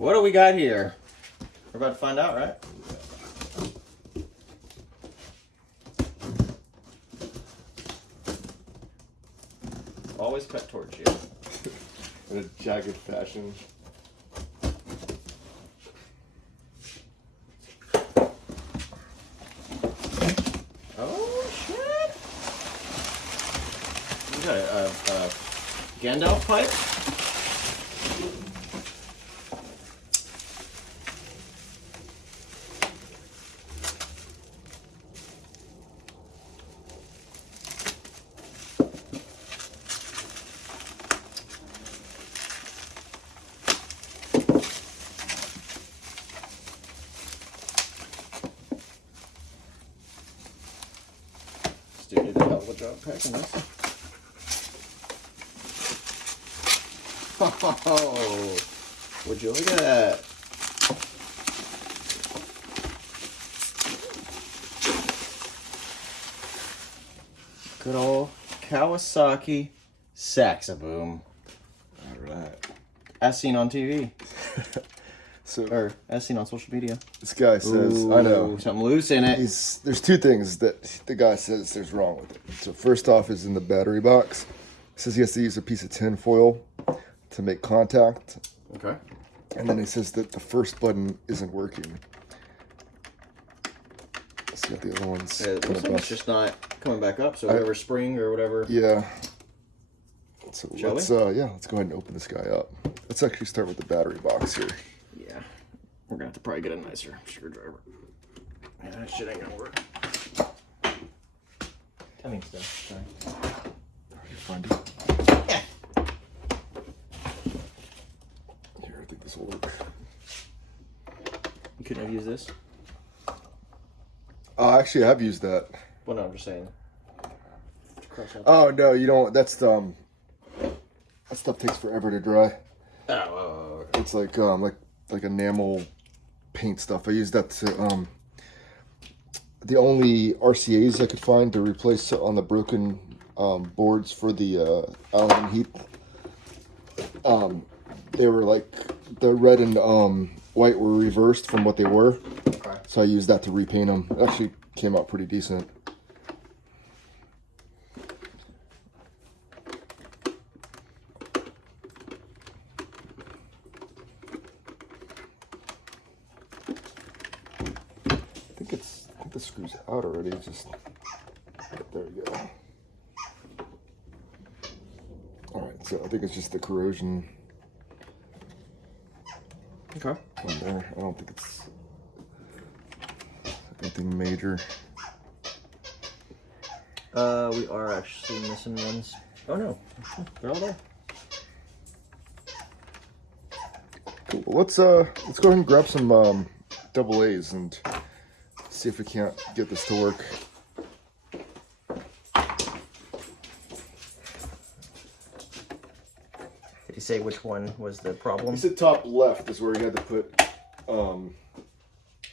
What do we got here? We're about to find out, right? Always cut towards you. In a jagged fashion. Oh, shit! You got a Gandalf pipe? Dude did a hell of a job packing this. Oh, would you look at that? Good old Kawasaki Sax-A-Boom. Alright. As seen on TV. So, Or as seen on social media. this guy says, Ooh, I know. something loose in it. There's two things that the guy says there's wrong with it. So first off is in the battery box. He says he has to use a piece of tin foil to make contact. Okay. And then he says that the first button isn't working. Let's see what the other one's It looks like it's just not coming back up, so whatever spring or whatever. Yeah. So Shall let's go ahead and open this guy up. Let's actually start with the battery box here. Yeah. We're gonna have to probably get a nicer screwdriver. Yeah, that shit ain't gonna work. Timing stuff, sorry. You find it? Yeah. Here, I think this will work. You couldn't have used this? Actually, I have used that. Well, no, I'm just saying. Cross out. Oh no, you don't. That's that stuff takes forever to dry. Oh, okay. It's like enamel paint stuff. I used that to the only RCAs I could find to replace on the broken boards for the Allen Heath. They were like the red and white were reversed from what they were. Okay. So I used that to repaint them. It actually came out pretty decent. I think the screw's out already. It's just there we go. All right, so I think it's just the corrosion. Okay. On there. I don't think it's anything major. We are actually missing ones. Oh no, they're all there. Cool. Well, let's go ahead and grab some double A's and see if we can't get this to work. Did he say which one was the problem? He said top left is where he had to put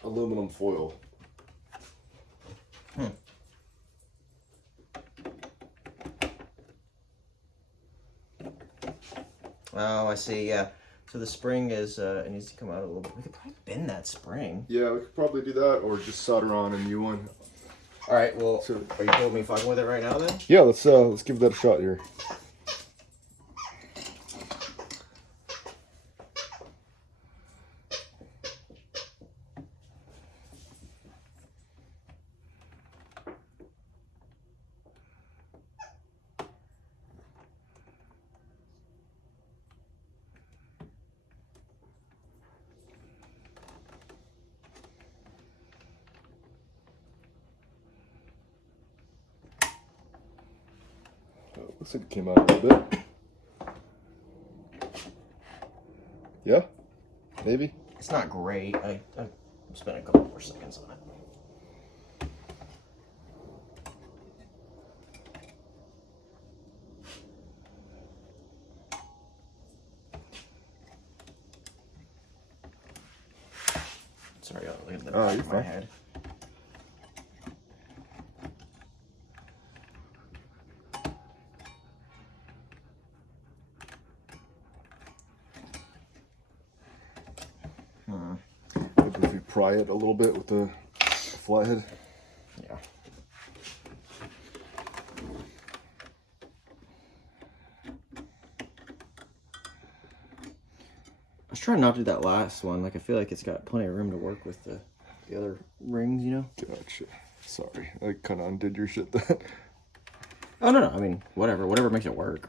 aluminum foil. Oh, I see. Yeah. So the spring is it needs to come out a little bit. We could probably bend that spring. Yeah, we could probably do that, or just solder on a new one. All right. Well, So- are you cool with me fucking with it right now then? Yeah, let's give that a shot here. Looks like it came out a little bit. Yeah? Maybe? It's not great. I spent a couple more seconds on it. Sorry, I'll leave the Oh, back you're of my fine. head. pry it a little bit with the flathead. Yeah. I was trying not to do that last one. Like, I feel like it's got plenty of room to work with the other rings, you know? Gotcha. Sorry, I kind of undid your shit then. Oh, no. I mean, whatever makes it work.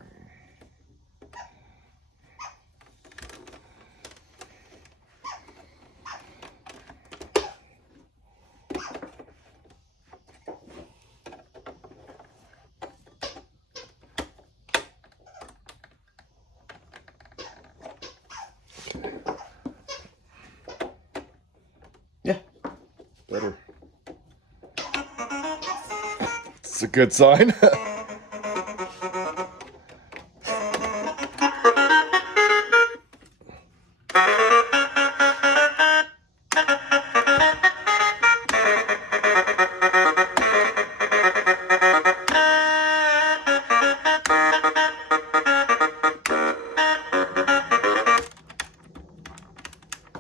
Yeah. Better. It's a good sign.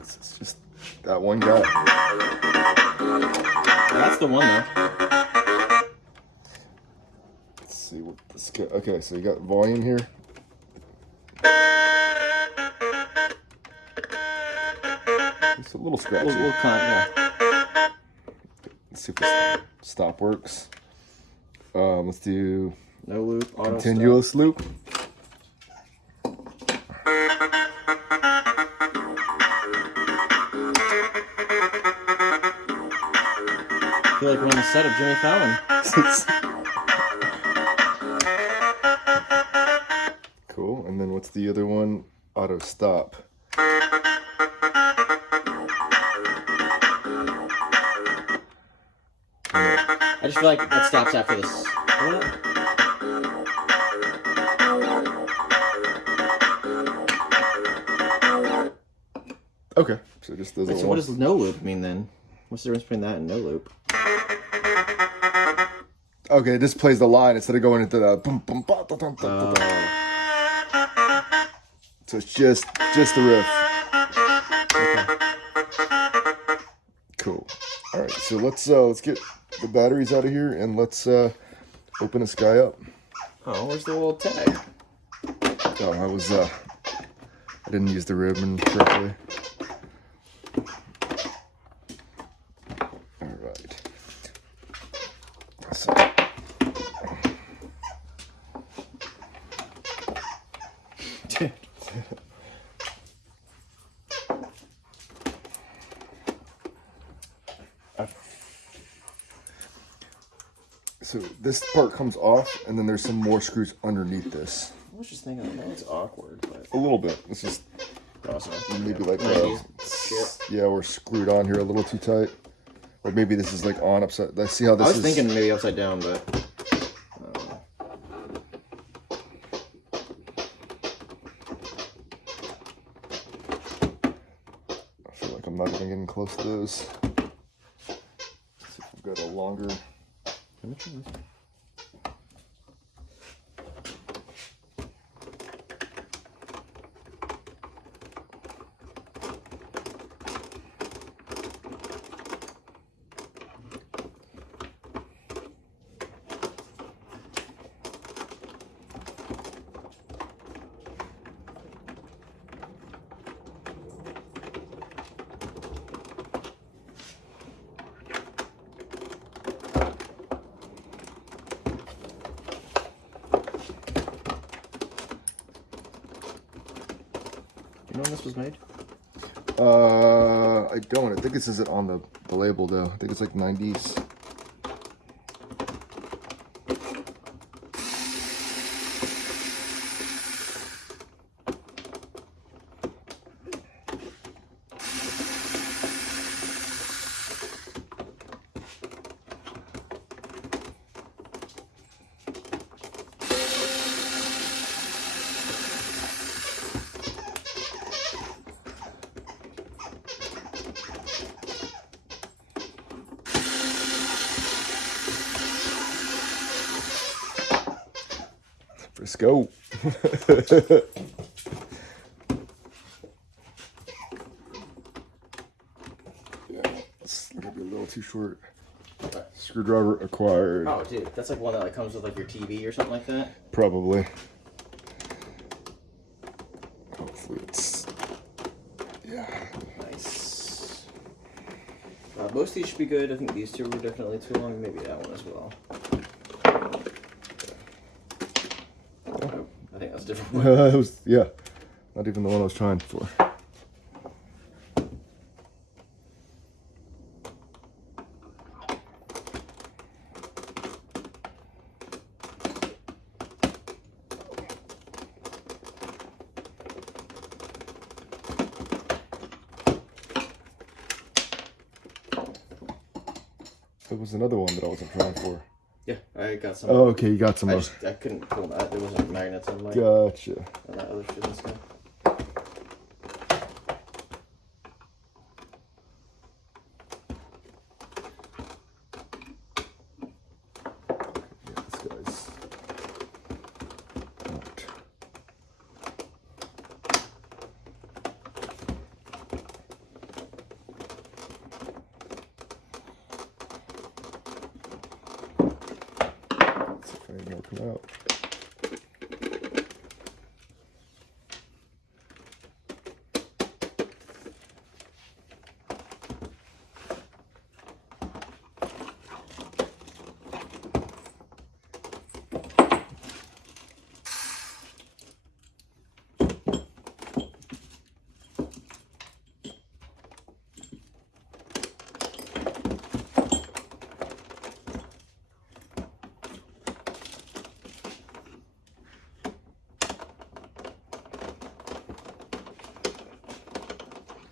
It's just that one guy. That's the one, though. Let's see what this guy. Okay, so you got volume here. It's a little scratchy. Yeah. Let's see if this stop works. Let's do No loop, auto continuous loop. I feel like we're on the set of Jimmy Fallon. Cool. And then what's the other one? Auto stop. I just feel like that stops after this. Okay, so just those. So what does no loop mean then? What's the difference between that and no loop? Okay, this plays the line instead of going into the boom boom ba, da, da, da, da. So it's just the riff. Okay. Cool. All right, so let's get the batteries out of here and let's open this guy up. Oh, where's the little tag? Oh, I didn't use the ribbon correctly. All right. So. So this part comes off, and then there's some more screws underneath this. I was just thinking, I know it's awkward, but A little bit. It's just also maybe like shit. yeah, we're screwed on here a little too tight, or maybe this is like on upside. Let's see how this I is. was thinking maybe upside down, but I feel like I'm not even getting close to those. Let's see if we've got a longer. you know when this was made? I don't. I think this isn't on the label though. I think it's like 90s. Let's go. Yeah. It's gonna be a little too short. Okay. Screwdriver acquired. Oh, dude, that's like one that like comes with like your TV or something like that. Probably. Hopefully it's... Yeah. Nice. Most of these should be good. I think these two were definitely too long. Maybe that one as well. Oh, I think that's a different one. It was, yeah. Not even the one I was trying for. There was another one that I wasn't trying for. Yeah, I got some. Oh, okay, you got some. I couldn't pull them out. There wasn't magnets on my. Gotcha. On that other shit and stuff. Yeah, this guy's out. Let's see if any more come out.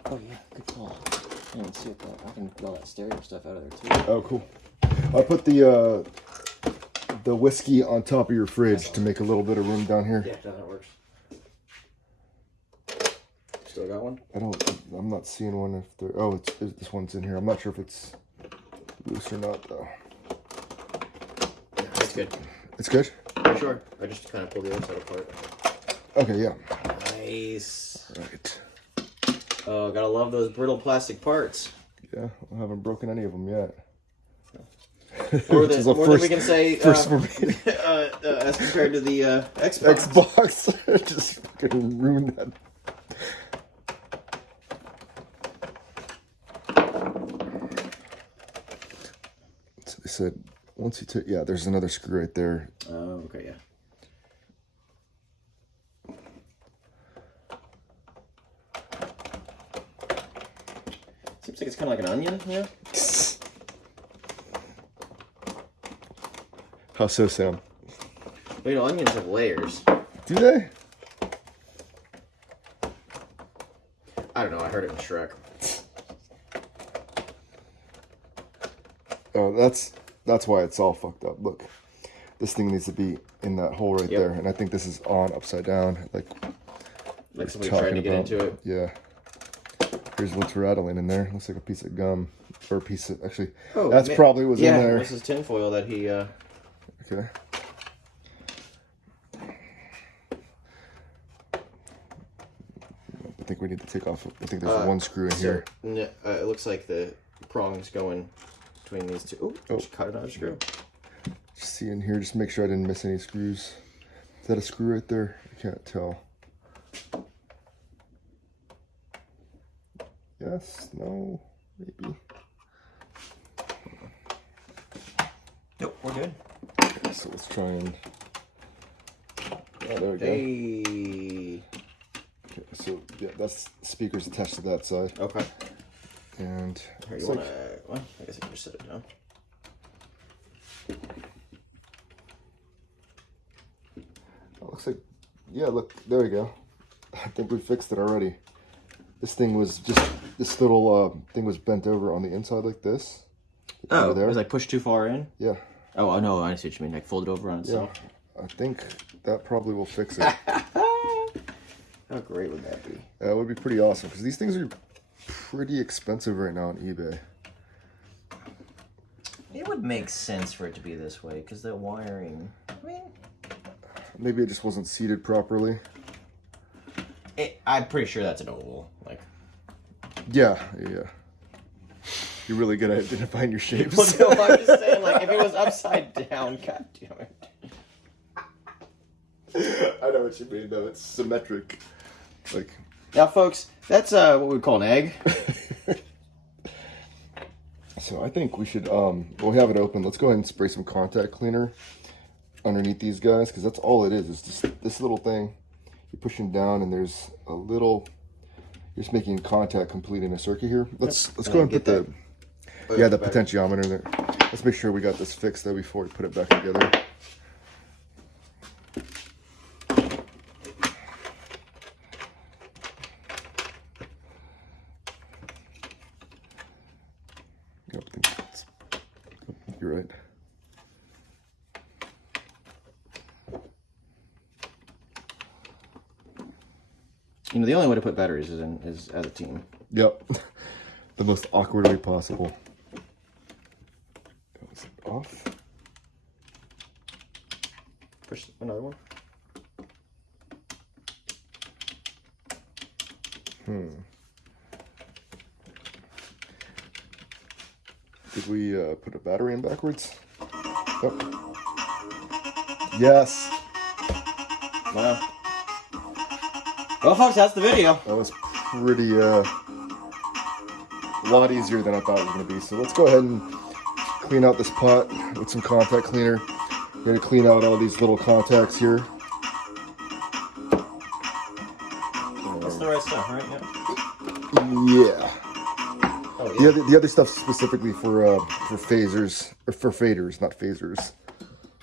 Oh yeah, good call. I didn't see that. I can get all that stereo stuff out of there too. Oh, cool. I put the whiskey on top of your fridge to make a little bit of room down here. Yeah, that works. Still got one? I'm not seeing one if there. Oh, this one's in here. I'm not sure if it's loose or not though. Yeah, it's good. It's good? For sure. I just kind of pulled the other side apart. Okay, yeah. Nice. Right. Oh, gotta love those brittle plastic parts. Yeah, I haven't broken any of them yet. More than we can say first for me. as compared to the Xbox. Xbox. Just fucking ruined that. So they said once you take, yeah, there's another screw right there. Oh, okay, yeah. Seems like it's kind of like an onion, yeah? How so, Sam? Well, you know, onions have layers. Do they? I don't know, I heard it in Shrek. Oh, that's why it's all fucked up. Look, this thing needs to be in that hole right there, and I think this is on upside down, like somebody tried to get into it. Yeah. Here's what's rattling in there. Looks like a piece of gum, or a piece of actually. Oh, that's probably what's in there. Yeah, this is tinfoil that he. Okay. I think we need to take off. I think there's one screw in here. It looks like the prongs going between these two. Oh, just cut another screw. Just see in here. Just make sure I didn't miss any screws. Is that a screw right there? I can't tell. Yes. No. Maybe. Nope, we're good. Okay, so let's try and. Oh, there we go. Hey. Okay, so yeah, that's speakers attached to that side. Okay. And Here, you wanna? Well, I guess I can just set it down. It looks like, yeah. Look, there we go. I think we fixed it already. This thing was just this little thing was bent over on the inside like this. Oh, there. It was like pushed too far in. Yeah. Oh no, I see what you mean. Like folded over on itself. Yeah. I think that probably will fix it. How great would that be? That would be pretty awesome because these things are pretty expensive right now on eBay. It would make sense for it to be this way because the wiring. I mean, maybe it just wasn't seated properly. I'm pretty sure that's an oval. Like. Yeah. Yeah. You're really good at identifying your shapes. Well, no, I'm just saying, like, if it was upside down, god damn it. I know what you mean, though. It's symmetric. Like. Now, folks, that's what we call an egg. So I think we should, we'll have it open. Let's go ahead and spray some contact cleaner underneath these guys, because that's all it is just this little thing. You're pushing down, and there's a little. You're just making contact, completing a circuit here. Let's go ahead and put the potentiometer in there. Let's make sure we got this fixed though before we put it back together. Yep, you're right. You know, the only way to put batteries is as a team. Yep. The most awkward way possible. That was off. Push another one. Did we put a battery in backwards? Oh. Yes. Wow. Well, folks, that's the video. That was pretty, a lot easier than I thought it was going to be. So let's go ahead and clean out this pot with some contact cleaner. We're going to clean out all these little contacts here. That's the right stuff, right? Yeah. Oh, yeah. The other stuff specifically for phasers, or for faders, not phasers.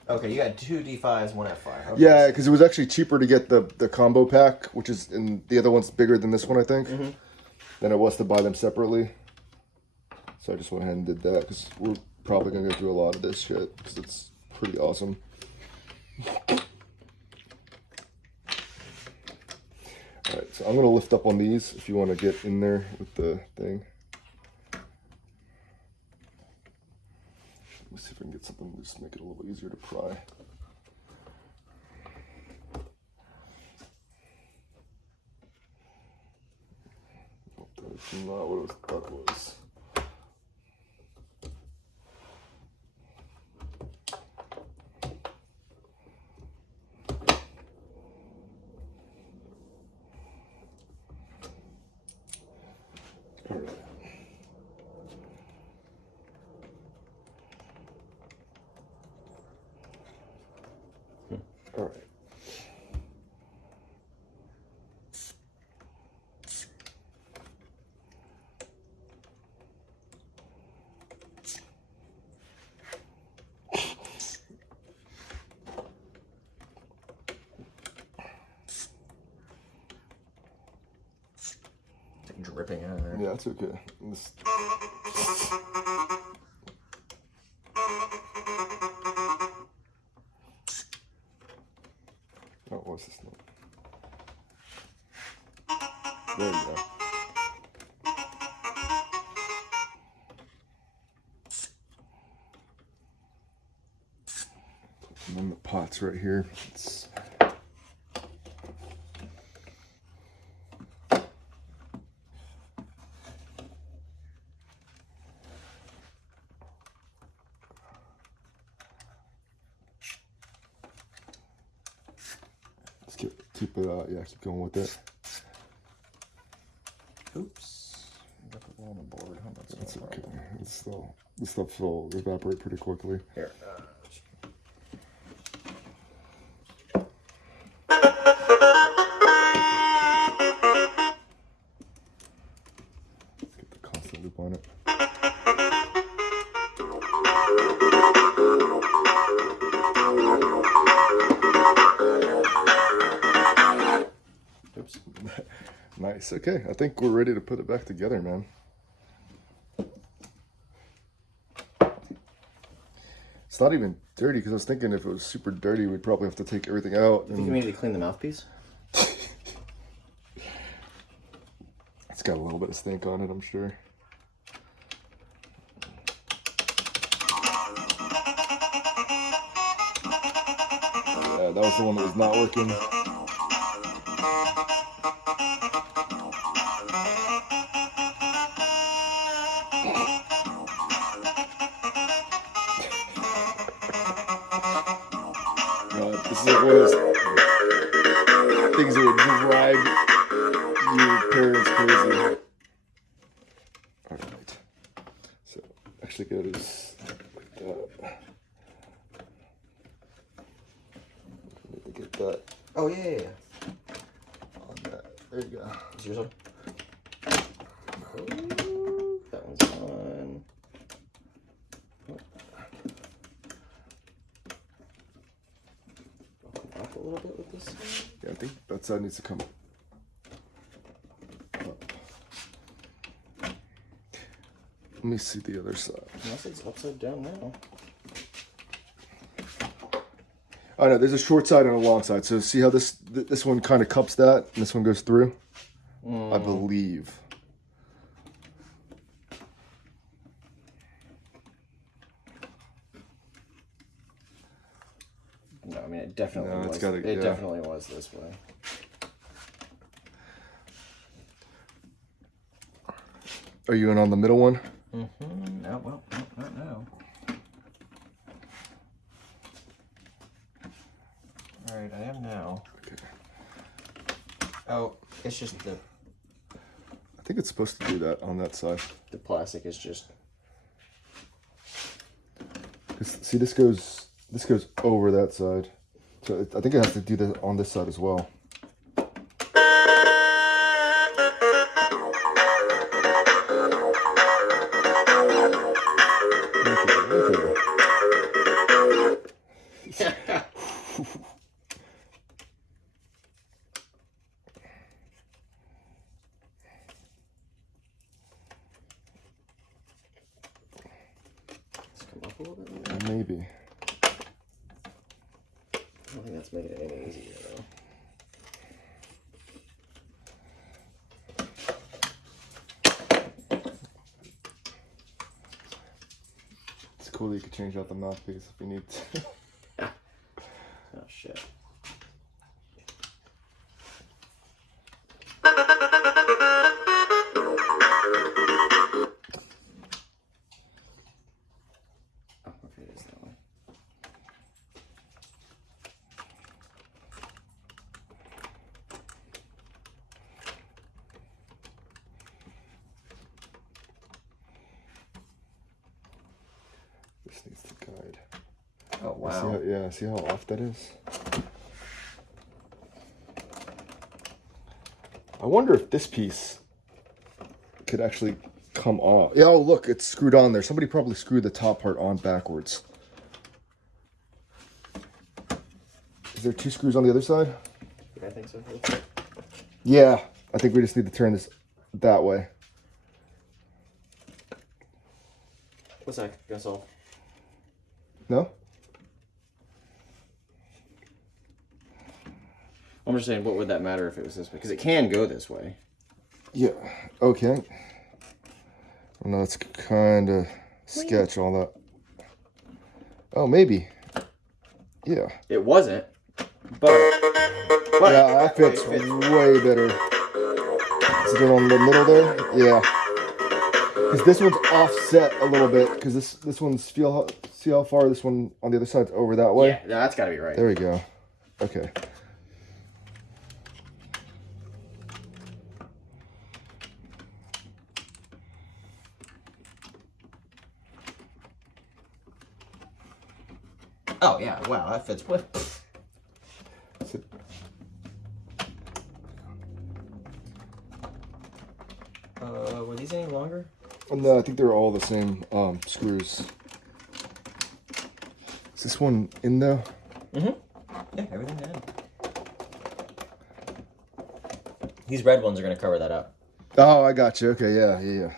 Okay, you got 2 D5s, 1 F5. Okay. Yeah, because it was actually cheaper to get the combo pack, which is, and the other one's bigger than this one, I think, than it was to buy them separately. So I just went ahead and did that, because we're probably going to go through a lot of this shit, because it's pretty awesome. Alright, so I'm going to lift up on these, if you want to get in there with the thing. Let's see if we can get something to just make it a little easier to pry. Oh, that's not what I thought it was. All right. All right. It's dripping out of there. Yeah, it's okay. Oh, what's this note? There you go. And then the pot's right here. It's... keep it, yeah, keep going with it. Oops. I put one on the board. That's okay. This stuff will evaporate pretty quickly. Here. Let's get the constant loop on it. Oops. Nice. Okay, I think we're ready to put it back together, man. It's not even dirty, because I was thinking if it was super dirty, we'd probably have to take everything out. You think you need to clean the mouthpiece? It's got a little bit of stink on it, I'm sure. Yeah, that was the one that was not working. is like one of those things that would drive your parents crazy. Alright. So, actually go to this like that. Need to get that Oh, yeah. on that. There you go. Is yours on? Oh, that one's on. Oh. I'll come up a little bit with this. Yeah, I think that side needs to come up. Let me see the other side. Unless it's upside down now. Oh no, there's a short side and a long side. So see how this one kind of cups that, and this one goes through? I believe. No, I mean it definitely No, was. it It definitely was this way. Are you in on the middle one? Mm-hmm. No, well, no, not now. All right, I am now. Okay. Oh, it's just I think it's supposed to do that on that side. the plastic is just. See, this goes over that side. So I think it has to do that on this side as well. Let's come up a little bit more. Maybe. I don't think that's making it any easier though. It's cool that you can change out the mouthpiece if you need to. Oh shit. Oh, okay, it is that way. This needs to guide. Oh wow. See how off that is? I wonder if this piece could actually come off. Yeah, oh look, it's screwed on there. Somebody probably screwed the top part on backwards. Is there 2 screws on the other side? Yeah, I think so. Yeah, I think we just need to turn this that way. What's that gonna solve? No? I'm just saying, what would that matter if it was this way? Because it can go this way. Yeah, okay. No, it's kind of sketch all that. Oh, maybe. Yeah. It wasn't, but Yeah, that fits way better. Is it on the middle there? Yeah. Because this one's offset a little bit. Because this one's, see how far this one on the other side's over that way? Yeah, that's got to be right. There we go. Okay. Oh yeah, wow, that fits. What? Were these any longer? No, I think they're all the same screws. Is this one in though? Mm-hmm. Yeah, everything's in. These red ones are going to cover that up. Oh, I got you. Okay, yeah.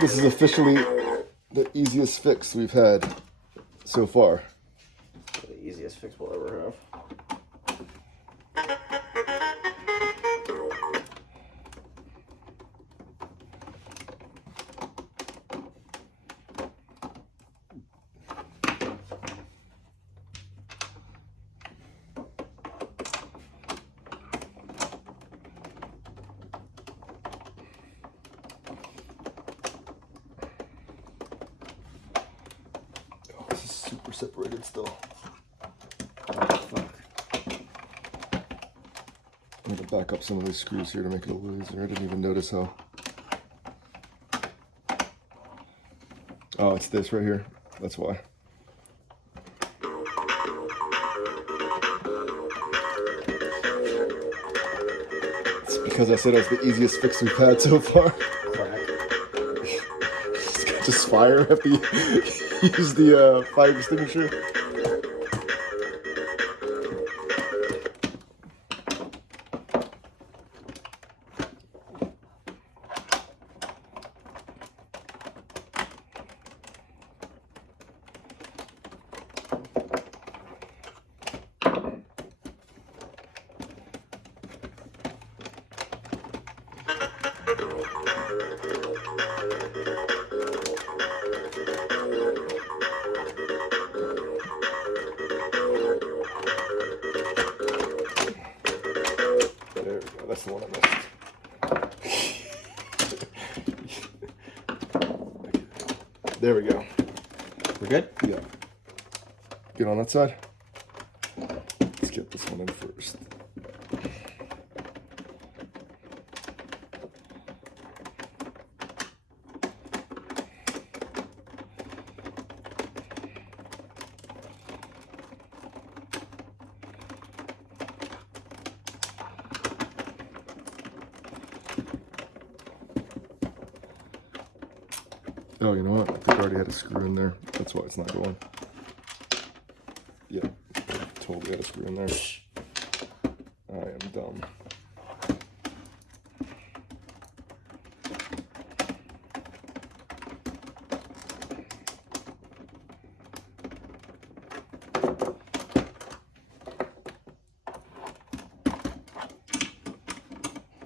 This is officially the easiest fix we've had so far. The easiest fix we'll ever have. This is super separated still. Fuck. I'm gonna back up some of these screws here to make it a little easier. I didn't even notice how. Oh, it's this right here. That's why. It's because I said it was the easiest fix we've had so far. Crack. Just fire after you use the fire extinguisher. There we go. That's the one I missed. There we go. We're good? Yeah. Get on that side. Let's get this one in first. Oh, you know what? I think I already had a screw in there. That's why it's not going. Yeah, totally had a screw in there. I am dumb.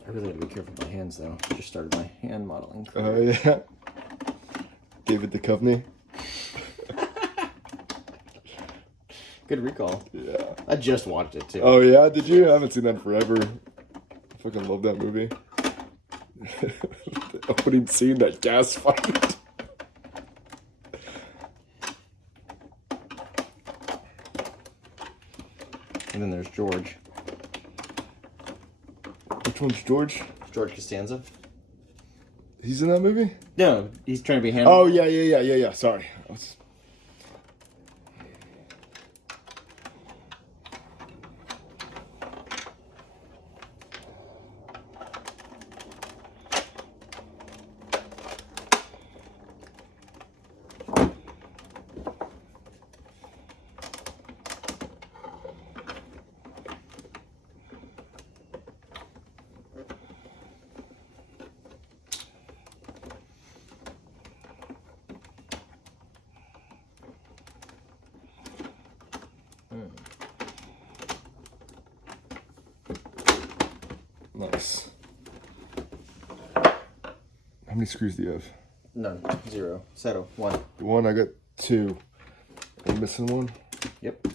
I really gotta be careful with my hands though. I just started my hand modeling career. Oh, yeah. David Duchovny. Good recall. Yeah. I just watched it too. Oh, yeah? Did you? I haven't seen that in forever. I fucking love that movie. The opening scene, that gas fight. And then there's George. Which one's George? George Costanza. He's in that movie? No, he's trying to be hand. Oh, yeah. Sorry. Nice. How many screws do you have? None. Zero. Settle. One. One, I got two. I'm missing one. Yep.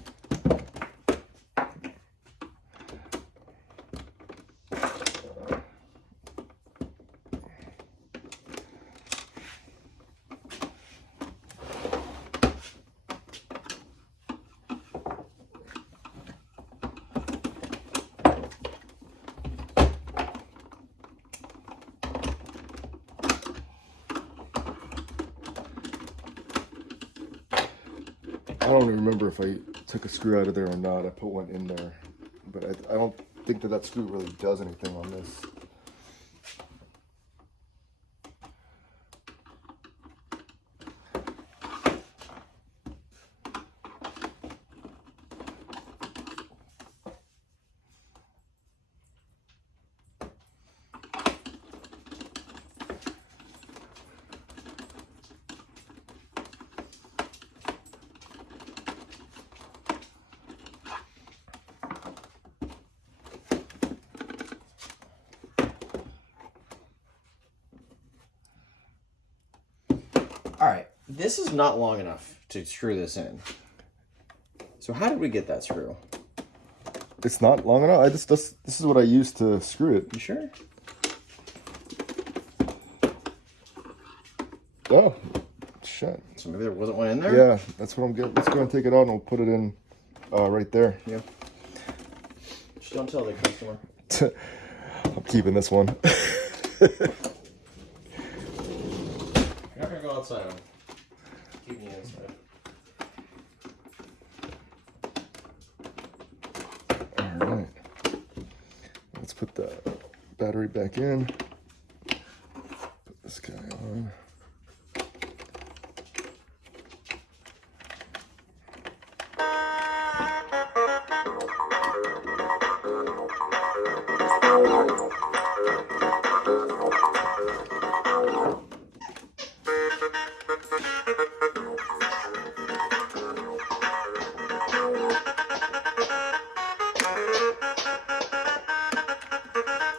I don't even remember if I took a screw out of there or not. I put one in there. But I don't think that screw really does anything on this. This is not long enough to screw this in. So how did we get that screw? It's not long enough. This is what I used to screw it. You sure? Oh, shit. So maybe there wasn't one in there? Yeah, that's what I'm getting. Let's go and take it out and we'll put it in right there. Yeah. Just don't tell the customer. I'm keeping this one. You're not going to go outside. I'm keeping you inside. Alright. Let's put the battery back in. Put this guy on.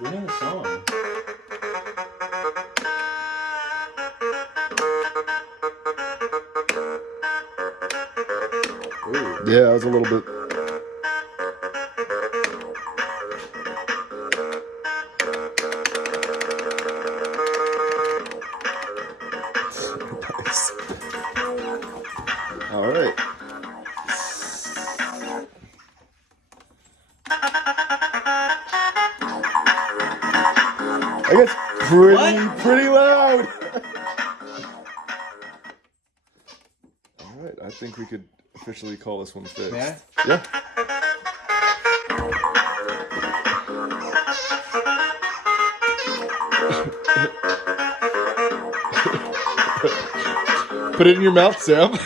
We know the song. Ooh. Yeah, it was a little bit. Nice. All right. I guess pretty loud. All right, I think we could officially call this one fixed. Yeah? Yeah. Put it in your mouth, Sam.